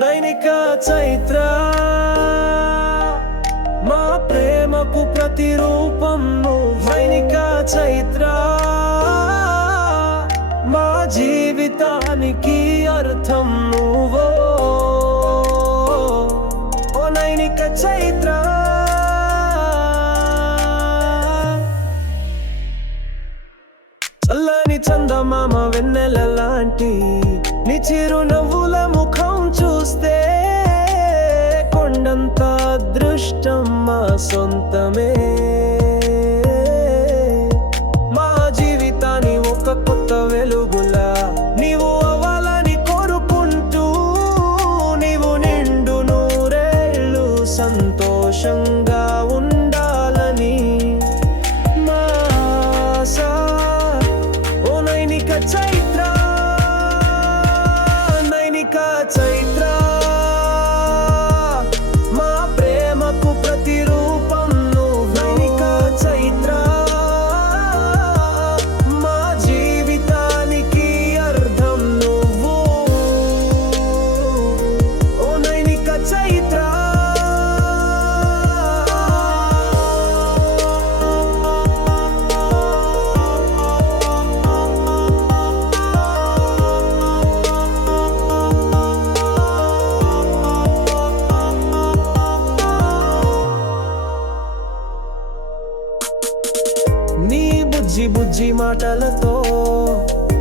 నైనిక చైత్ర మా ప్రేమకు ప్రతిరూపం నువ్వు. నైనిక చైత్ర మా జీవితానికి అర్థం నువ్వో. ఓ నైనిక చైత్ర చల్లని చందమామ వెన్నెల లాంటి నీ చిరునవ్వుల ముఖం చూస్తే కొండంత అదృష్టం మా సొంతమే. మా జీవితాన్ని ఒక కొత్త వెలుగులా నీవు అవ్వాలని కోరుకుంటూ, నీవు నిండు నూరేళ్ళు సంతోషంగా ఉండాలని మా ఆశ. ఓ నైనిక చైత్ర, నైనిక చైత్ర మా ప్రేమకు ప్రతిరూపం నువ్వు. నైనిక చైత్ర మా జీవితానికి అర్థం నువ్వు. ఓ నైనిక చైత్ర నీ బుజ్జి బుజ్జి మాటలతో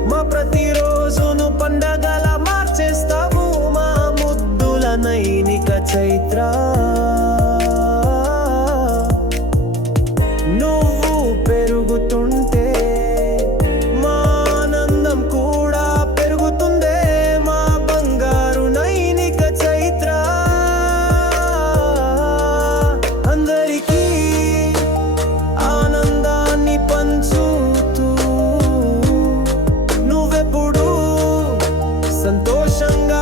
మా ప్రతిరోజును పండగలా మార్చేస్తావు. మా ముద్దుల నైనిక చైత్ర నువ్వు పెరుగుతుంటే మా ఆనందం కూడా పెరుగుతుందే. మా బంగారు నైనిక చైత్ర అందరికీ ఆనందాన్ని పంచుతూ నువ్వెప్పుడు సంతోషంగా